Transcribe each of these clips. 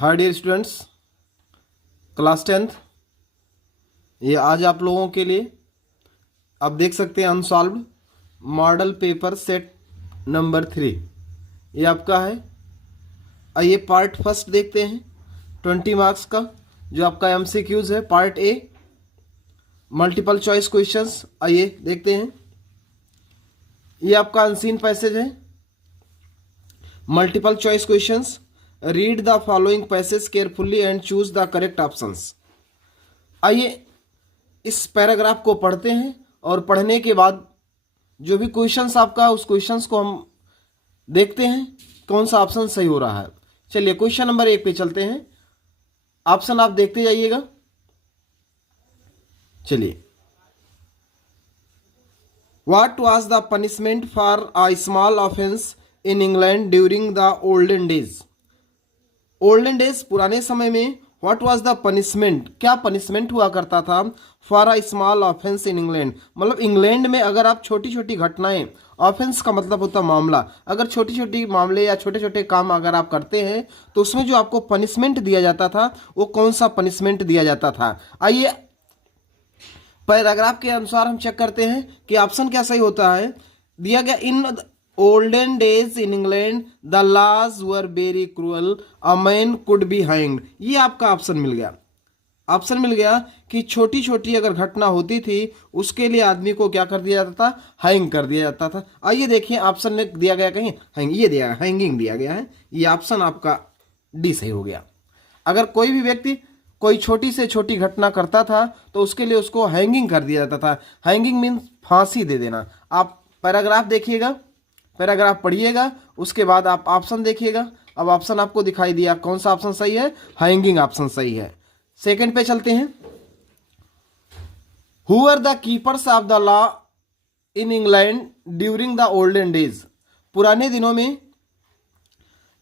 Hi dear students, class 10th। ये आज आप लोगों के लिए आप देख सकते हैं unsolved model paper set number 3। ये आपका है। आइए पार्ट फर्स्ट देखते हैं 20 मार्क्स का जो आपका एमसीक्यूज है। Part A multiple choice questions. आइए देखते हैं। ये आपका अनसीन पैसेज है। Multiple choice questions. Read the following passage carefully and choose the correct options. आइए इस पैराग्राफ को पढ़ते हैं और पढ़ने के बाद जो भी क्वेश्चंस आपका उस क्वेश्चंस को हम देखते हैं कौन सा ऑप्शन सही हो रहा है। चलिए क्वेश्चन नंबर 1 पे चलते हैं। ऑप्शन आप देखते जाइएगा। चलिए, what was the punishment for a small offence in England during the olden days. Olden days पुराने समय में व्हाट वाज द पनिशमेंट, क्या पनिशमेंट हुआ करता था for a small offence in England. मतलब इंग्लैंड में अगर आप छोटी छोटी घटनाएं, ऑफेंस का मतलब होता है मामला, अगर छोटी छोटी मामले या छोटे छोटे काम अगर आप करते हैं तो उसमें जो आपको पनिशमेंट दिया जाता था वो कौन सा पनिशमेंट दिया जाता था। आइए पैराग्राफ के अनुसार हम चेक करते हैं कि ऑप्शन क्या सही होता है। दिया गया इन olden days in England the laws were very cruel, a man could be hanged। ये आपका ऑप्शन मिल गया। ऑप्शन मिल गया कि छोटी छोटी अगर घटना होती थी उसके लिए आदमी को क्या कर दिया जाता था, हैंग कर दिया जाता था। आइए देखिए ऑप्शन में दिया गया कहीं हैंग, ये दिया हैंगिंग दिया गया है। ये ऑप्शन आपका डी सही हो गया। अगर कोई भी व्यक्ति कोई छोटी से छोटी घटना करता था तो उसके लिए उसको हैंगिंग कर दिया जाता था। हैंगिंग मीन्स फांसी दे देना। आप पैराग्राफ देखिएगा, पैराग्राफ पढ़िएगा, उसके बाद आप ऑप्शन देखिएगा। अब ऑप्शन आपको दिखाई दिया, कौन सा ऑप्शन सही है, हैंगिंग ऑप्शन सही है। सेकंड पे चलते हैं। Who are the keepers of the law in England during the olden days. पुराने दिनों में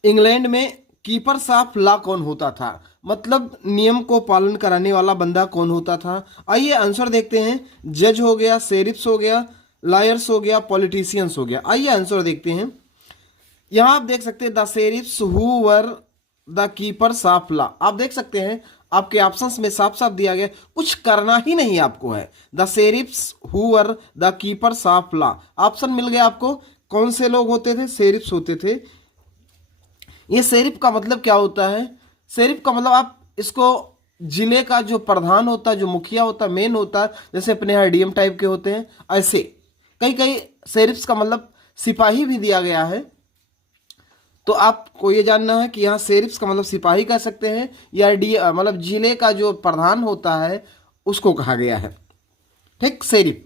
इंग्लैंड में कीपर्स ऑफ लॉ कौन होता था, मतलब नियम को पालन कराने वाला बंदा कौन होता था। आइए आंसर देखते हैं। जज हो गया, शेरिफ्स हो गया, लॉयर्स हो गया, पॉलिटिशियंस हो गया। आइए आंसर देखते हैं। यहां आप देख सकते हैं the sheriffs who were the keepers of law. आप देख सकते हैं आपके ऑप्शंस में साफ साफ दिया गया, कुछ करना ही नहीं आपको है। The sheriffs who were the keepers of law option मिल गया आपको। कौन से लोग होते थे, शेरिफ्स होते थे। ये शेरिफ का मतलब क्या होता है, शेरिफ का मतलब आप इसको जिले का जो प्रधान होता है, जो मुखिया होता है, मेन होता है, जैसे अपने यहाँ डीएम टाइप के होते हैं, ऐसे कई कई शेरिफ्स का मतलब सिपाही भी दिया गया है। तो आपको ये जानना है कि यहाँ शेरिफ्स का मतलब सिपाही कह सकते हैं या डी मतलब जिले का जो प्रधान होता है उसको कहा गया है। ठीक, शेरिफ।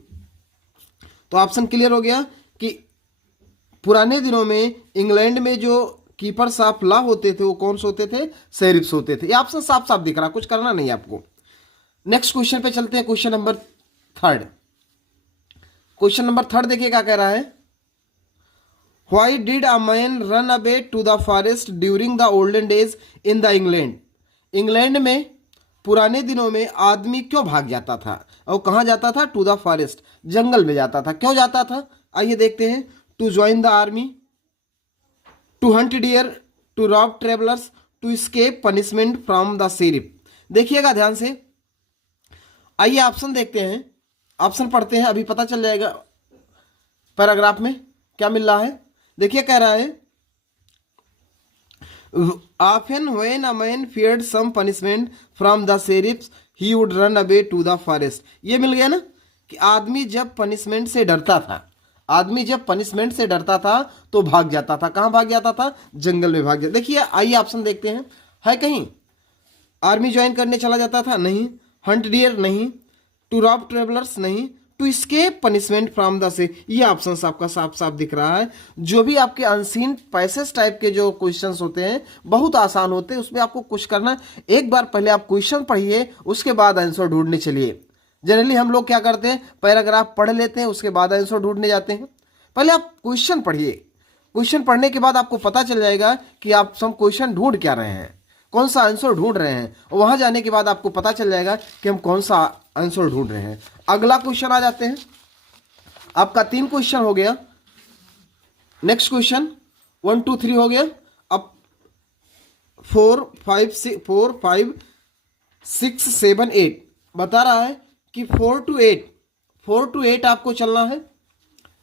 तो ऑप्शन क्लियर हो गया कि पुराने दिनों में इंग्लैंड में जो कीपर्स ऑफ लॉ होते थे वो कौन से होते थे, शेरिफ्स होते थे। ये ऑप्शन साफ साफ दिख रहा, कुछ करना नहीं आपको। नेक्स्ट क्वेश्चन पे चलते हैं। Question number 3। क्वेश्चन नंबर 3 देखिए क्या कह रहा है। Why did a man run away to the forest during the olden days in the England. England में पुराने दिनों में आदमी क्यों भाग जाता था और कहां जाता था, टू द फॉरेस्ट, जंगल में जाता था। क्यों जाता था आइए देखते हैं। To join the army, to hunt deer, to rob travellers, to escape punishment from the sheriff. देखिएगा ध्यान से। आइए ऑप्शन देखते हैं, ऑप्शन पढ़ते हैं, अभी पता चल जाएगा पैराग्राफ में क्या मिल रहा है। देखिए कह रहा है often when a man feared some punishment from the sheriff he would run away to the forest। ये मिल गया ना कि आदमी जब पनिशमेंट से डरता था, आदमी जब पनिशमेंट से डरता था तो भाग जाता था। कहां भाग जाता था, जंगल में भाग जाता। देखिए आइए ऑप्शन देखते हैं, है कहीं आर्मी ज्वाइन करने चला जाता था, नहीं। हंट डियर, नहीं। टू रॉब ट्रेवलर्स, नहीं। To escape punishment from the से, ये ऑप्शन आपका साफ साफ दिख रहा है। जो भी आपके अनसीन पैसेज टाइप के जो क्वेश्चंस होते हैं बहुत आसान होते हैं, उसमें आपको कुछ करना, एक बार पहले आप क्वेश्चन पढ़िए उसके बाद आंसर ढूंढने चलिए। जनरली हम लोग क्या करते हैं, पैराग्राफ पढ़ लेते हैं उसके बाद आंसर ढूंढने जाते हैं। पहले आप क्वेश्चन पढ़िए, क्वेश्चन पढ़ने के बाद आपको पता चल जाएगा कि आप सब क्वेश्चन ढूंढ क्या रहे हैं, कौन सा आंसर ढूंढ रहे हैं। वहां जाने के बाद आपको पता चल जाएगा कि हम कौन सा आंसर ढूंढ रहे हैं। अगला क्वेश्चन आ जाते हैं। आपका 3 क्वेश्चन हो गया। नेक्स्ट क्वेश्चन 1 2 3 हो गया। अब 4, 5, 6, 7, 8 बता रहा है कि 4 to 8 आपको चलना है।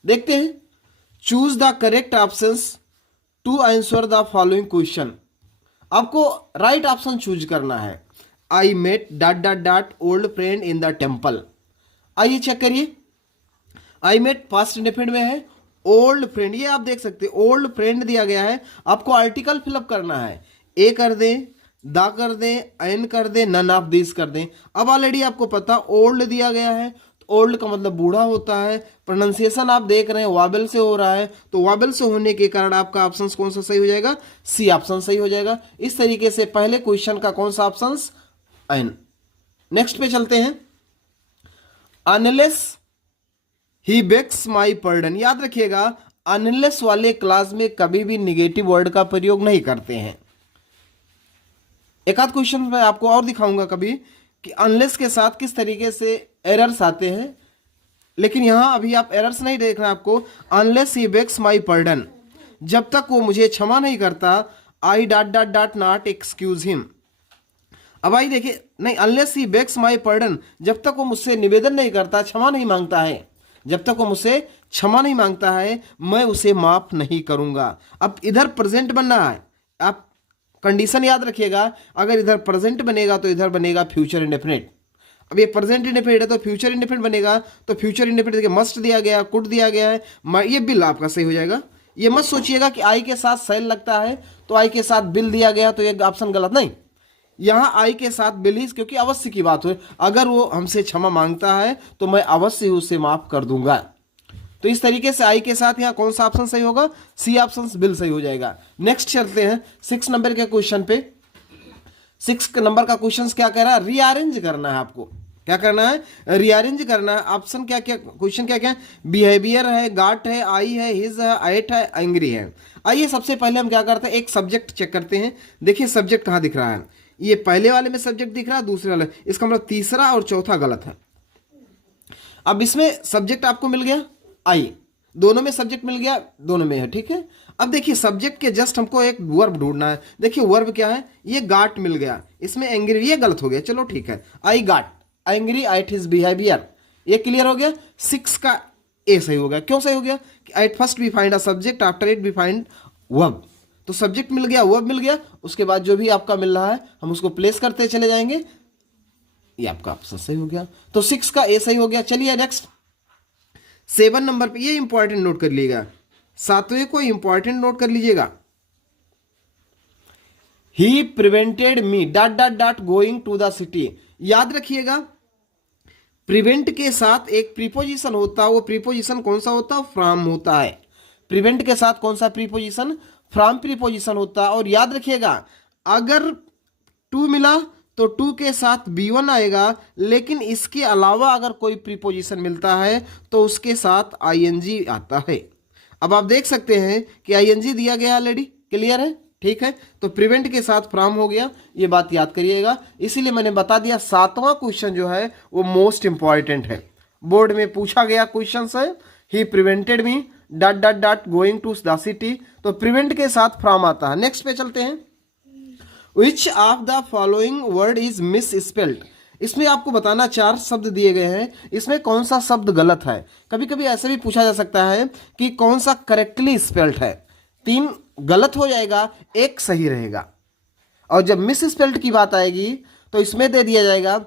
देखते हैं, choose the correct options to answer the following question. आपको राइट ऑप्शन चूज करना है। I met dot dot dot old friend in the temple. आइए चेक करिए, आई मेट पास्ट इंडेफिनिट में है, ओल्ड फ्रेंड ये आप देख सकते हैं, ओल्ड फ्रेंड दिया गया है। आपको आर्टिकल फिलअप करना है, ए कर दें, दा कर दें, एन कर दें, नन ऑफ दिस कर दें। अब ऑलरेडी आपको पता ओल्ड दिया गया है, ओल्ड का मतलब बूढ़ा होता है। प्रोनाउंसिएशन आप देख रहे हैं वाबल से हो रहा है, तो वाबल से होने के कारण आपका ऑप्शन कौन सा सही हो जाएगा? सी ऑप्शन सही हो जाएगा। इस तरीके से पहले क्वेश्चन का कौन सा ऑप्शन? एन। नेक्स्ट पे चलते हैं, unless he bags my pardon. याद रखिएगा, अनलेस वाले क्लास में कभी भी निगेटिव वर्ड का प्रयोग नहीं करते हैं। एक आध क्वेश्चन मैं आपको और दिखाऊंगा कभी कि अनलेस के साथ किस तरीके से एरर्स आते हैं, लेकिन यहां अभी आप एरर्स नहीं देख रहे हैं आपको। Unless he bags my pardon, जब तक वो मुझे क्षमा नहीं करता, I dot dot dot not excuse him. अब आई देखिए, नहीं, unless he bags my pardon, जब तक वो मुझसे निवेदन नहीं करता, क्षमा नहीं मांगता है, जब तक वो मुझसे क्षमा नहीं मांगता है, मैं उसे माफ नहीं करूंगा। अब इधर प्रेजेंट बनना है, आप कंडीशन याद रखिएगा। अगर इधर प्रेजेंट बनेगा तो इधर बनेगा फ्यूचर इंडेफिनिट। अब ये प्रेजेंट इंडेफिनिट है तो फ्यूचर इंडेफिनिट बनेगा, तो फ्यूचर इंडेफिनिट देखिए, मस्ट दिया गया, कुड दिया गया है, ये बिल आपका सही हो जाएगा। ये मत सोचिएगा कि आई के साथ सेल लगता है तो आई के साथ बिल दिया गया तो ये ऑप्शन गलत, नहीं। यहां आई के साथ बिल ही, क्योंकि अवश्य की बात हो, अगर वो हमसे क्षमा मांगता है तो मैं अवश्य उसे माफ कर दूंगा। तो इस तरीके से आई के साथ यहां कौन सा ऑप्शन सही होगा? सी ऑप्शन बिल सही हो जाएगा। नेक्स्ट चलते हैं 6 नंबर के क्वेश्चन पे। 6 नंबर का क्वेश्चन क्या कह रहा है? रीअरेंज करना है आपको। क्या करना है? रीअरेंज करना है। ऑप्शन क्या क्या, क्वेश्चन क्या क्या? बिहेवियर है, गाट है, आई है, हिज है, आइट है, एंग्री है। आइए सबसे पहले हम क्या करते हैं, एक सब्जेक्ट चेक करते हैं। देखिए सब्जेक्ट कहां दिख रहा है, ये पहले वाले में सब्जेक्ट दिख रहा है, दूसरे वाले, इसका मतलब तीसरा और चौथा गलत है। अब इसमें सब्जेक्ट आपको मिल गया आई, दोनों में सब्जेक्ट मिल गया, दोनों में है, ठीक है। अब देखिए सब्जेक्ट के जस्ट हमको एक वर्ब ढूंढना है। देखिए वर्ब क्या है, ये गाट मिल गया, इसमें एंग्री, ये गलत हो गया, चलो ठीक है, आई गाट एंग्री एट हिज बिहेवियर, ये क्लियर हो गया। 6 का ए सही हो गया। क्यों सही हो गया? At first we find a subject, after it we find verb. तो सब्जेक्ट मिल गया, वर्ब मिल गया, उसके बाद जो भी आपका मिल रहा है हम उसको प्लेस करते चले जाएंगे, ये आपका ऑप्शन सही हो गया। तो 6 का ए सही हो गया। चलिए नेक्स्ट 7 नंबर पे, ये इंपॉर्टेंट नोट कर लीजिएगा, 7वें को इंपॉर्टेंट नोट कर लीजिएगा। He prevented me dot dot dot going to the city. याद रखिएगा, प्रिवेंट के साथ एक प्रीपोजिशन होता है, वो प्रीपोजिशन कौन सा होता है? फ्रॉम होता है। प्रिवेंट के साथ कौन सा प्रीपोजिशन? फ्रॉम प्रीपोजिशन होता है। और याद रखिएगा, अगर टू मिला तो टू के साथ B1 आएगा, लेकिन इसके अलावा अगर कोई प्रीपोजिशन मिलता है तो उसके साथ ING आता है। अब आप देख सकते हैं कि ING दिया गया ऑलरेडी, क्लियर है, ठीक है। तो प्रिवेंट के साथ फ्रॉम हो गया, ये बात याद करिएगा। इसीलिए मैंने बता दिया 7वां क्वेश्चन जो है वो मोस्ट इंपॉर्टेंट है, बोर्ड में पूछा गया क्वेश्चन है। He prevented me dot dot dot going to the city, तो प्रिवेंट के साथ फ्रॉम आता है। नेक्स्ट पे चलते हैं, which of the following word is misspelled. इसमें आपको बताना 4 शब्द दिए गए हैं, इसमें कौन सा शब्द गलत है। कभी कभी ऐसे भी पूछा जा सकता है कि कौन सा करेक्टली स्पेल्ड है। 3 गलत हो जाएगा, 1 सही रहेगा। और जब मिस स्पेल्ड की बात आएगी तो इसमें दे दिया जाएगा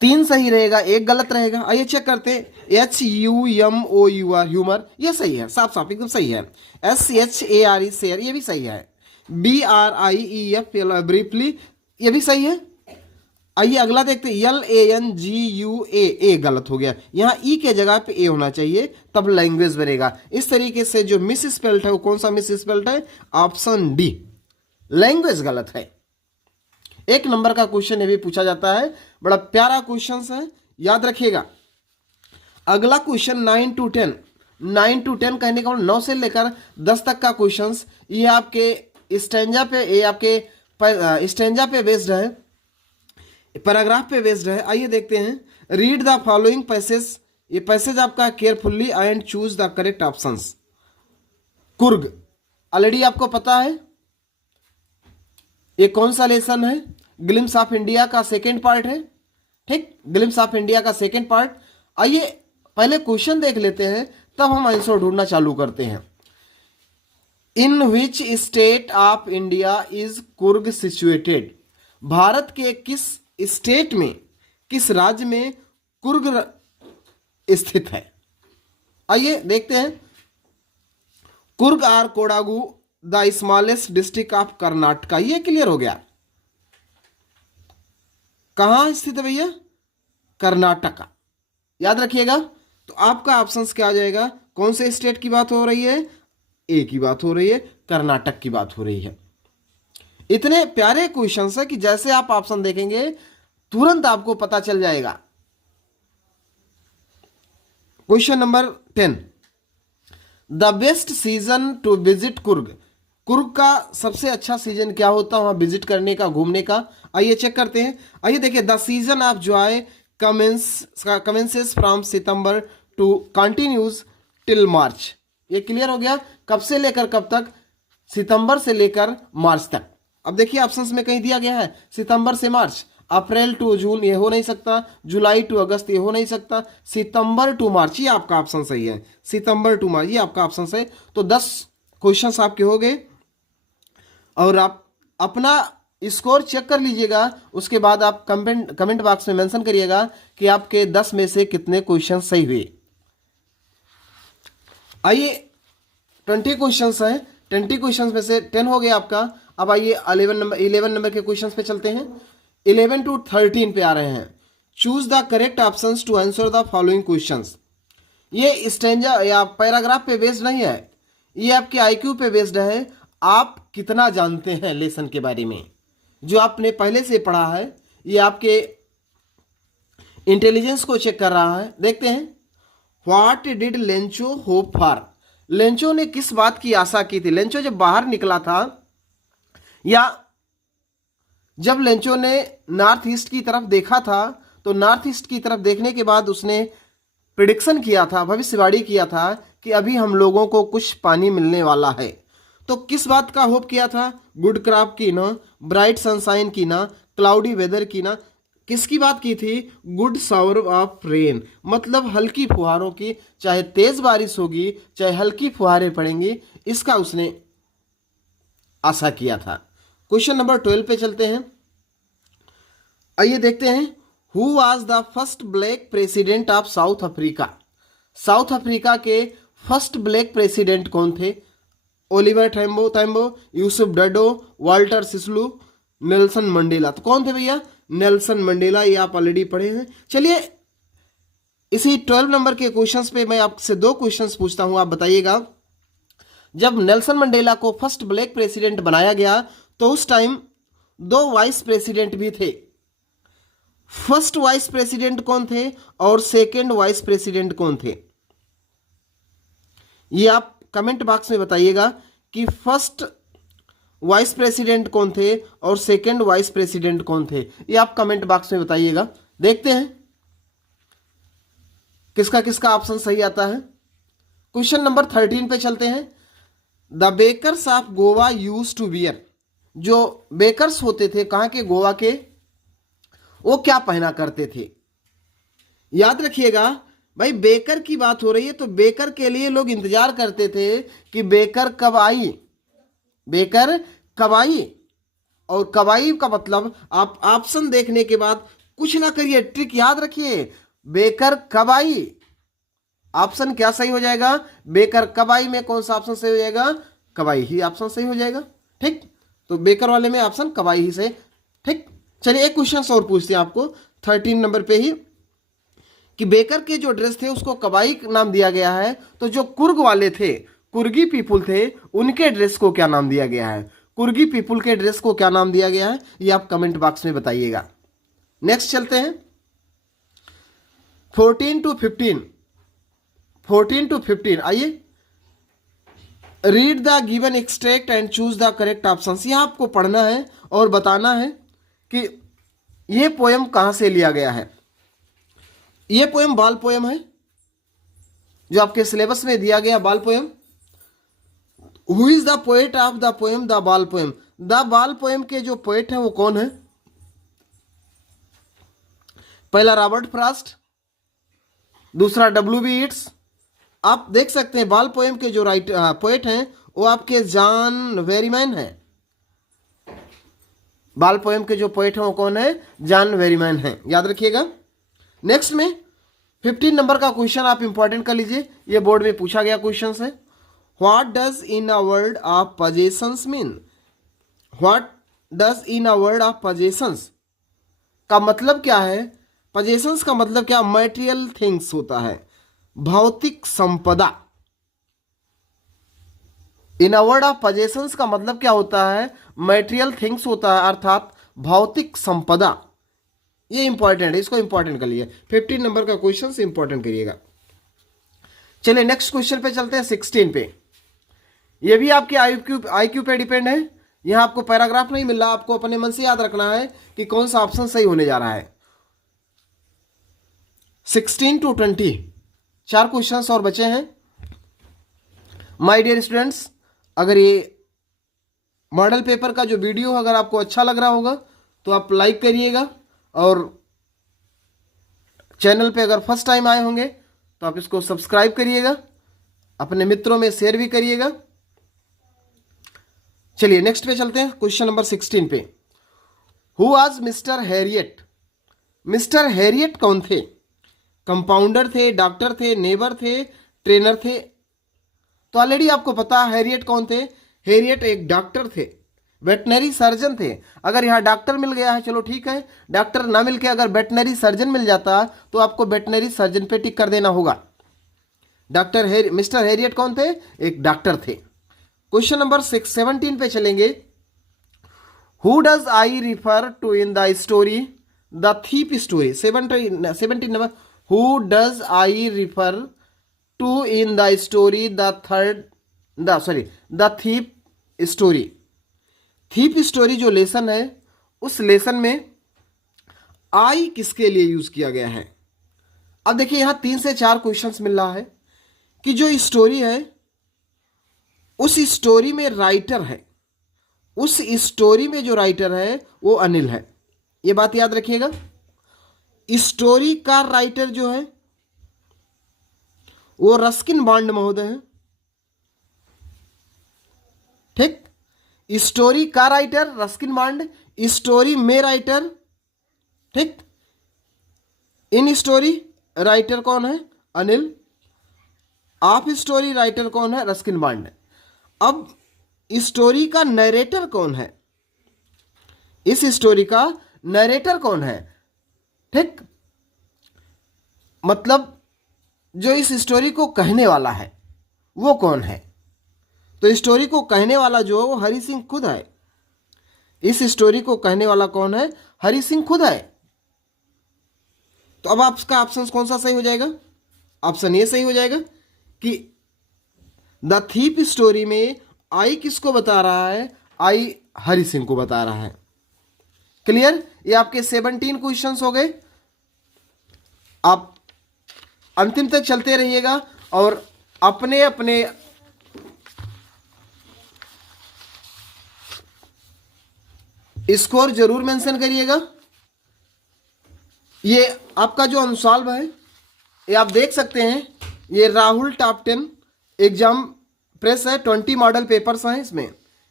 3 सही रहेगा, 1 गलत रहेगा। आइए चेक करते हैं, HUMOUR ह्यूमर, ये सही है, साफ साफ एकदम सही है। SHARE शेयर, ये भी सही है। BRIEF ब्रीफली, ये भी सही है। आइए अगला देखते हैं, LANGUA गलत हो गया, यहाँ ई के जगह पे ए होना चाहिए, तब लैंग्वेज बनेगा। इस तरीके से जो मिस स्पेल्ड है वो कौन सा मिस स्पेल्ड है? ऑप्शन डी, लैंग्वेज गलत है। 1 नंबर का क्वेश्चन ये भी पूछा जाता है, बड़ा प्यारा क्वेश्चन है, याद रखिएगा। अगला क्वेश्चन 9 to 10, 9 to 10 कहने का 9 से लेकर 10 तक का क्वेश्चन, ये आपके स्टैंजा पे, ये आपके स्टैंजा पे बेस्ड है, पैराग्राफ पे बेस्ड है। आइए देखते हैं, रीड द फॉलोइंग पैसेज, ये पैसेज आपका carefully and choose the correct options. Coorg already आपको पता है, ये कौन सा लेसन है? ग्लिम्स ऑफ इंडिया का सेकेंड पार्ट है। ठीक, ग्लिम्स ऑफ इंडिया का सेकेंड पार्ट। आइए पहले क्वेश्चन देख लेते हैं, तब हम आंसर ढूंढना चालू करते हैं। In which state of India is Coorg situated? Bharat के किस स्टेट में, किस राज्य में कुर्ग स्थित है? आइए देखते हैं। Coorg or Kodagu the smallest district of Karnataka, ये क्लियर हो गया। कहां स्थित है भैया? कर्नाटका। याद रखिएगा। तो आपका ऑप्शंस क्या आ जाएगा? कौन से स्टेट की बात हो रही है? ए की बात हो रही है, कर्नाटक की बात हो रही है। इतने प्यारे क्वेश्चंस है कि जैसे आप ऑप्शन देखेंगे तुरंत आपको पता चल जाएगा। Question number 10, the best season two visit Coorg? Coorg का सबसे अच्छा सीजन क्या होता है वहां विजिट करने का, घूमने का? आइए चेक करते हैं। आइए देखिए, the season of joy commences from September to continues till March. ये क्लियर हो गया। कब से लेकर कब तक? सितंबर से लेकर मार्च तक। अब देखिए ऑप्शंस में कहीं दिया गया है सितंबर से मार्च, अप्रैल टू जून ये हो नहीं सकता, जुलाई टू अगस्त ये हो नहीं सकता, सितंबर टू मार्च ये आपका ऑप्शन सही है। सितंबर टू मार्च ये आपका ऑप्शन सही। तो 10 क्वेश्चंस आपके हो गए और आप अपना स्कोर चेक कर लीजिएगा। उसके बाद आप कमेंट बॉक्स में मेंशन करिएगा कि आपके 10 में से कितने क्वेश्चन सही हुए। आइए 20 क्वेश्चंस हैं, 20 क्वेश्चंस में से 10 हो गया आपका। अब आइए 11 नंबर के क्वेश्चंस पे चलते हैं। 11 टू 13 पे आ रहे हैं। Choose the correct options to answer the following questions. ये स्टेंजा या पैराग्राफ पे बेस्ड नहीं है, ये आपके आईक्यू पे बेस्ड है। आप कितना जानते हैं लेसन के बारे में, जो आपने पहले से पढ़ा है, ये आपके इंटेलिजेंस को चेक कर रहा है। देखते हैं। What did Lencho hope for? Lencho ने किस बात की आशा की थी? लेंचो जब बाहर निकला था, या जब लेंचो ने नॉर्थ ईस्ट की तरफ देखा था, तो नॉर्थ ईस्ट की तरफ देखने के बाद उसने प्रिडिक्शन किया था, भविष्यवाणी किया था कि अभी हम लोगों को कुछ पानी मिलने वाला है। तो किस बात का होप किया था? गुड क्रॉप की ना, ब्राइट सनशाइन की ना, क्लाउडी वेदर की ना, किसकी बात की थी? गुड शावर ऑफ रेन, मतलब हल्की फुहारों की, चाहे तेज बारिश होगी चाहे हल्की फुहारें पड़ेंगी, इसका उसने आशा किया था। क्वेश्चन नंबर 12 पे चलते हैं। आइए देखते हैं। Who was the first black president of South Africa? South Africa के फर्स्ट ब्लैक प्रेसिडेंट कौन थे? Oliver Tambo, Yusuf Dadoo, Walter Sisulu, Nelson Mandela. तो कौन थे भैया? Nelson Mandela. ये आप ऑलरेडी पढ़े हैं। चलिए इसी 12 नंबर के क्वेश्चंस पे मैं आपसे 2 क्वेश्चंस पूछता हूं, आप बताइएगा। जब नेल्सन मंडेला को फर्स्ट ब्लैक प्रेसिडेंट बनाया गया तो उस टाइम 2 वाइस प्रेसिडेंट भी थे। फर्स्ट वाइस प्रेसिडेंट कौन थे और सेकेंड वाइस प्रेसिडेंट कौन थे? ये आप कमेंट बॉक्स में बताइएगा कि फर्स्ट वाइस प्रेसिडेंट कौन थे और सेकेंड वाइस प्रेसिडेंट कौन थे। ये आप कमेंट बॉक्स में बताइएगा। देखते हैं किसका किसका ऑप्शन सही आता है। क्वेश्चन नंबर 13 पे चलते हैं। The bakers of Goa use to wear? जो बेकर्स होते थे कहां के? गोवा के। वो क्या पहना करते थे? याद रखिएगा भाई, बेकर की बात हो रही है तो बेकर के लिए लोग इंतजार करते थे कि बेकर कब आई, बेकर कब आई। और कब आई का मतलब आप ऑप्शन देखने के बाद कुछ ना करिए, ट्रिक याद रखिए। बेकर कब आई, ऑप्शन क्या सही हो जाएगा? बेकर कब आई में कौन सा ऑप्शन सही हो जाएगा? कब आई ही ऑप्शन सही हो जाएगा। ठीक, तो बेकर वाले में ऑप्शन कब आई ही से। ठीक, चलिए एक क्वेश्चन और पूछते हैं आपको 13 नंबर पे ही, कि बेकर के जो ड्रेस थे उसको कबाई नाम दिया गया है, तो जो कुर्ग वाले थे, कुर्गी पीपुल थे, उनके ड्रेस को क्या नाम दिया गया है? कुर्गी पीपुल के ड्रेस को क्या नाम दिया गया है? ये आप कमेंट बॉक्स में बताइएगा। नेक्स्ट चलते हैं 14 टू 15। आइए, read the given extract and choose the correct option. यहां आपको पढ़ना है और बताना है कि यह पोयम कहां से लिया गया है। यह पोयम बाल पोयम है, जो आपके सिलेबस में दिया गया बाल poem. Who is the poet of the poem the बाल पोयम? द बाल पोएम के जो पोएट हैं वो कौन है? पहला रॉबर्ट फ्रॉस्ट, दूसरा W.B. यीट्स। आप देख सकते हैं बाल पोएम के जो पोएट हैं वो आपके जॉन वेरीमैन हैं। बाल पोएम के जो पोएट हैं वो कौन है? जॉन वेरीमैन हैं, याद रखिएगा। नेक्स्ट में 15 नंबर का क्वेश्चन आप इंपॉर्टेंट कर लीजिए, ये बोर्ड में पूछा गया क्वेश्चन है। What does in a word of possessions mean? What does in a word of possessions का मतलब क्या है? पोजेशंस का मतलब क्या? मटेरियल थिंग्स होता है, भौतिक संपदा। इन अ वर्ड ऑफ पोजेशंस का मतलब क्या होता है? मटेरियल थिंग्स होता है, अर्थात भौतिक संपदा। ये इंपॉर्टेंट है, इसको इंपॉर्टेंट कर लिए। 15 नंबर का क्वेश्चन से इंपॉर्टेंट करिएगा। चलिए नेक्स्ट क्वेश्चन पे चलते हैं, 16 पे। ये भी आपके आईक्यू पे डिपेंड है। यहां आपको पैराग्राफ नहीं मिल रहा, आपको अपने मन से याद रखना है कि कौन सा ऑप्शन सही होने जा रहा है। 16 to 20 4 क्वेश्चंस और बचे हैं। माय डियर स्टूडेंट्स, अगर ये मॉडल पेपर का जो वीडियो अगर आपको अच्छा लग रहा होगा तो आप लाइक करिएगा, और चैनल पे अगर फर्स्ट टाइम आए होंगे तो आप इसको सब्सक्राइब करिएगा, अपने मित्रों में शेयर भी करिएगा। चलिए नेक्स्ट पे चलते हैं, क्वेश्चन नंबर 16 पे। Who was mister Harriet? Mister Harriet कौन थे? कंपाउंडर थे, डॉक्टर थे, नेबर थे, ट्रेनर थे? तो ऑलरेडी आपको पता है हैरियट कौन थे। हैरियट एक डॉक्टर थे, वेटनरी सर्जन थे। अगर यहाँ डॉक्टर मिल गया है चलो ठीक है, डॉक्टर ना मिल के अगर वेटनरी सर्जन मिल जाता तो आपको वेटनरी सर्जन पे टिक कर देना होगा। मिस्टर हैरियट कौन थे? एक डॉक्टर थे। क्वेश्चन नंबर 17 पे चलेंगे। Who does I refer to in the story the thief story? 17 number. Who does I refer to in the story the thief story? Thief story जो लेसन है, उस lesson में आई किसके लिए यूज किया गया है? अब देखिए यहां 3 से 4 क्वेश्चंस मिल रहा है कि जो स्टोरी है उस स्टोरी में राइटर है, उस स्टोरी में जो राइटर है वो अनिल है। ये बात याद रखिएगा। स्टोरी का राइटर जो है वो रस्किन बॉन्ड महोदय है, ठीक। स्टोरी का राइटर रस्किन बॉन्ड, स्टोरी में राइटर, ठीक। इन स्टोरी राइटर कौन है? अनिल। ऑफ स्टोरी राइटर कौन है? Ruskin bond. अब स्टोरी का नरेटर कौन है? इस स्टोरी का नरेटर कौन है? ठीक, मतलब जो इस स्टोरी को कहने वाला है वो कौन है? तो स्टोरी को कहने वाला जो है वो हरि सिंह खुद है। इस स्टोरी को कहने वाला कौन है? हरि सिंह खुद है। तो अब आपका ऑप्शन कौन सा सही हो जाएगा? ऑप्शन ये सही हो जाएगा कि द थीप स्टोरी में आई किसको बता रहा है? आई हरि सिंह को बता रहा है। क्लियर? ये आपके 17 क्वेश्चंस हो गए। आप अंतिम तक चलते रहिएगा और अपने अपने स्कोर जरूर मेंशन करिएगा। ये आपका जो अनसॉल्व है ये आप देख सकते हैं, ये राहुल टॉप 10 एग्जाम प्रेस है। 20 मॉडल पेपर्स हैं इसमें।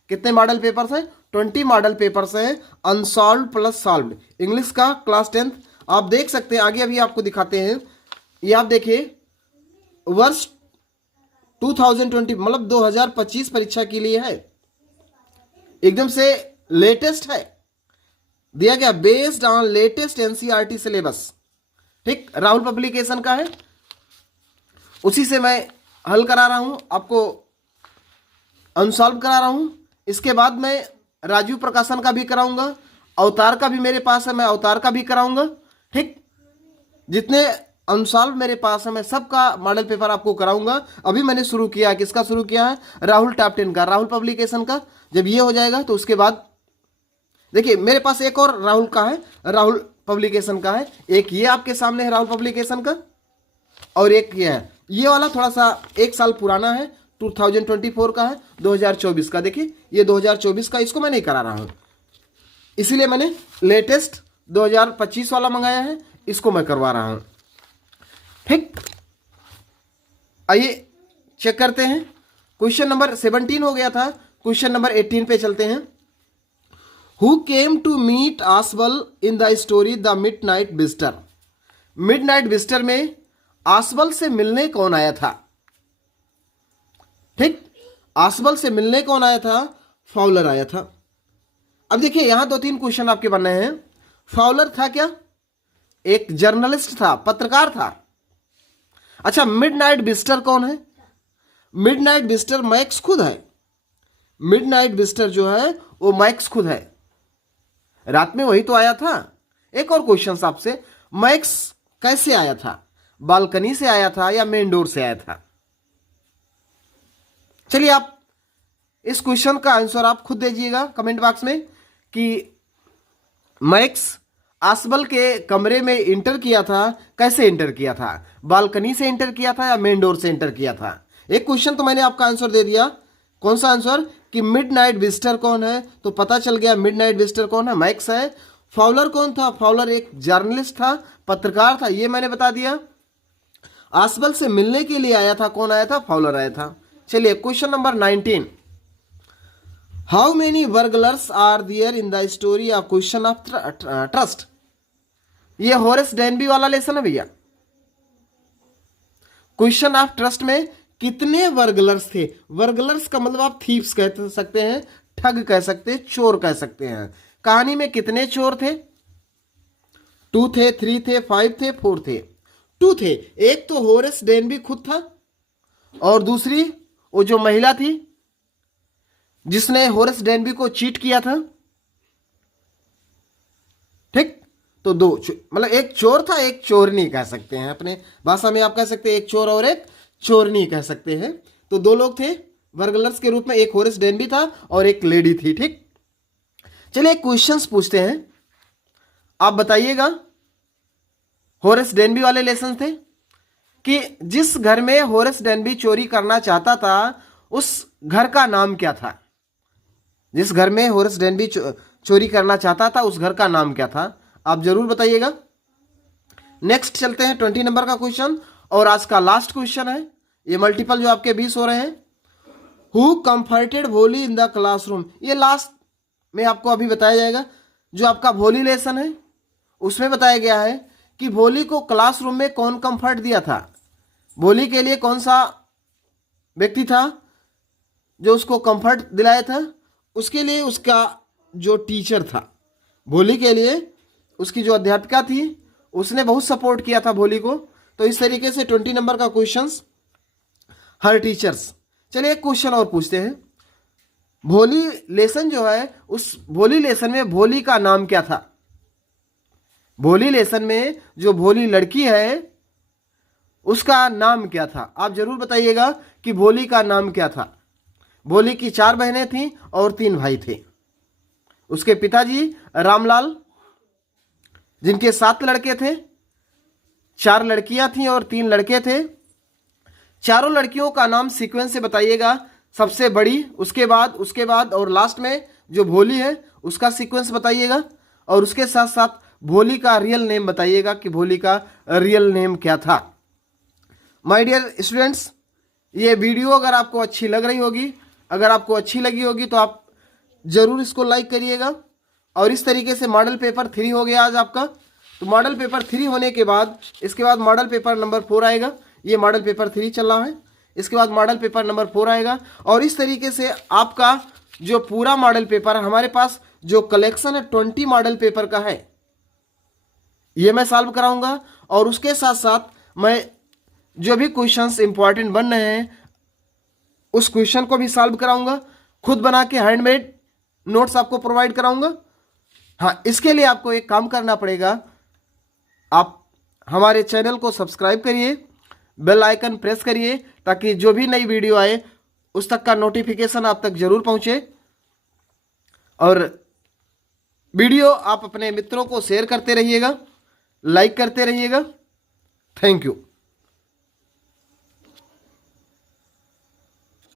कितने मॉडल पेपर्स हैं? 20 मॉडल पेपर्स हैं, अनसॉल्व प्लस सॉल्व्ड। इंग्लिश का क्लास 10 आप देख सकते हैं। आगे अभी आपको दिखाते हैं। ये आप देखिए, वर्ष 2020 मतलब 2025 परीक्षा के लिए है, एकदम से लेटेस्ट है, दिया गया based on latest NCERT syllabus, ठीक। राहुल पब्लिकेशन का है, उसी से मैं हल करा रहा हूं, आपको अनसॉल्व करा रहा हूं। इसके बाद मैं राजीव प्रकाशन का भी कराऊंगा, अवतार का भी मेरे पास है, मैं अवतार का भी कराऊंगा, ठीक। जितने अनसॉल्व मेरे पास है मैं सबका मॉडल पेपर आपको कराऊंगा। अभी मैंने शुरू किया है, किसका शुरू किया है? राहुल टॉप 10 का, राहुल पब्लिकेशन का। जब ये हो जाएगा तो उसके बाद देखिए मेरे पास एक और राहुल का है, राहुल पब्लिकेशन का है। एक ये आपके सामने है राहुल पब्लिकेशन का, और एक ये है। ये वाला थोड़ा सा 1 साल पुराना है, 2024 का है, 2024 का। देखिए ये 2024 का, इसको मैं नहीं करा रहा हूँ, इसीलिए मैंने लेटेस्ट 2025 वाला मंगाया है, इसको मैं करवा रहा हूँ। ठीक, आइए चेक करते हैं। क्वेश्चन नंबर 17 हो गया था, क्वेश्चन नंबर 18 पे चलते हैं। Who came to meet Ausable in the story the midnight visitor. Midnight visitor में आसबल से मिलने कौन आया था? ठीक, आसबल से मिलने कौन आया था? फाउलर आया था। अब देखिए यहां 2-3 क्वेश्चन आपके बन रहे हैं। फाउलर था क्या? एक जर्नलिस्ट था, पत्रकार था। अच्छा, मिडनाइट विजिटर कौन है? मिडनाइट विजिटर मैक्स खुद है। मिडनाइट विजिटर जो है वो मैक्स खुद है, रात में वही तो आया था। एक और क्वेश्चन आपसे, मैक्स कैसे आया था? बालकनी से आया था या मेन डोर से आया था? चलिए आप इस क्वेश्चन का आंसर आप खुद दीजिएगा कमेंट बॉक्स में कि मैक्स आसबल के कमरे में इंटर किया था, कैसे इंटर किया था? बालकनी से इंटर किया था या मेन डोर से इंटर किया था? एक क्वेश्चन तो मैंने आपका आंसर दे दिया। कौन सा आंसर? कि मिडनाइट विजिटर कौन है, तो पता चल गया मिडनाइट विजिटर कौन है, मैक्स है। फाउलर कौन था? फाउलर एक जर्नलिस्ट था, पत्रकार था, ये मैंने बता दिया। आसबल से मिलने के लिए आया था, कौन आया था? फाउलर आया था। चलिए question number 19, how many burglars are there in the story of question of trust. ये होरेस डेनबी वाला लेसन है भैया। क्वेश्चन ऑफ ट्रस्ट में कितने बर्गलर्स थे? बर्गलर्स का मतलब आप थीव्स कह सकते हैं, ठग कह सकते हैं, चोर कह सकते हैं। कहानी में कितने चोर थे? 2 थे, 3 थे, 5 थे, 4 थे? 2 थे। एक तो होरेस डेनबी खुद था और दूसरी वो जो महिला थी जिसने होरेस डेनबी को चीट किया था। ठीक, तो 2, मतलब एक चोर था, एक चोरनी कह सकते हैं, अपने भाषा में आप कह सकते हैं एक चोर और एक चोरनी कह सकते हैं। तो 2 लोग थे बर्गलर्स के रूप में, एक होरेस डेनबी था और एक लेडी थी। ठीक, चलिए क्वेश्चंस पूछते हैं, आप बताइएगा। होरेस डेनबी वाले लेसन थे कि जिस घर में होरेस डेनबी चोरी करना चाहता था उस घर का नाम क्या था? जिस घर में होरेस डेनबी चोरी करना चाहता था उस घर का नाम क्या था? आप जरूर बताइएगा। नेक्स्ट चलते हैं 20 नंबर का क्वेश्चन, और आज का लास्ट क्वेश्चन है। ये मल्टीपल जो आपके 20 हो रहे हैं। हु कंफर्टेड भोली इन द क्लासरूम। ये लास्ट में आपको अभी बताया जाएगा। जो आपका भोली लेसन है उसमें बताया गया है कि भोली को क्लासरूम में कौन कंफर्ट दिया था। भोली के लिए कौन सा व्यक्ति था जो उसको कंफर्ट दिलाया था? उसके लिए उसका जो टीचर था। भोली के लिए उसकी जो अध्यापिका थी उसने बहुत सपोर्ट किया था भोली को। तो इस तरीके से 20 नंबर का क्वेश्चंस, हर टीचर्स। चलिए एक क्वेश्चन और पूछते हैं। भोली लेसन जो है, उस भोली लेसन में भोली का नाम क्या था? भोली लेसन में जो भोली लड़की है उसका नाम क्या था? आप जरूर बताइएगा कि भोली का नाम क्या था। भोली की 4 बहनें थीं और 3 भाई थे। उसके पिताजी रामलाल, जिनके 7 लड़के थे, 4 लड़कियां थीं और 3 लड़के थे। चारों लड़कियों का नाम सीक्वेंस से बताइएगा, सबसे बड़ी, उसके बाद और लास्ट में जो भोली है उसका सीक्वेंस बताइएगा, और उसके साथ साथ भोली का रियल नेम बताइएगा कि भोली का रियल नेम क्या था। माय डियर स्टूडेंट्स, ये वीडियो अगर आपको अच्छी लग रही होगी, अगर आपको अच्छी लगी होगी तो आप जरूर इसको लाइक करिएगा। और इस तरीके से मॉडल पेपर 3 हो गया आज आपका। तो मॉडल पेपर 3 होने के बाद इसके बाद मॉडल पेपर नंबर 4 आएगा। ये मॉडल पेपर 3 चल रहा है, इसके बाद मॉडल पेपर नंबर 4 आएगा। और इस तरीके से आपका जो पूरा मॉडल पेपर, हमारे पास जो कलेक्शन है 20 मॉडल पेपर का है, ये मैं सॉल्व कराऊंगा। और उसके साथ साथ मैं जो भी क्वेश्चंस इंपॉर्टेंट बन रहे हैं उस क्वेश्चन को भी सॉल्व कराऊंगा, खुद बना के हैंडमेड नोट्स आपको प्रोवाइड कराऊंगा। हाँ, इसके लिए आपको एक काम करना पड़ेगा, आप हमारे चैनल को सब्सक्राइब करिए, बेल आइकन प्रेस करिए, ताकि जो भी नई वीडियो आए उस तक का नोटिफिकेशन आप तक जरूर पहुंचे। और वीडियो आप अपने मित्रों को शेयर करते रहिएगा, लाइक करते रहिएगा। Thank you.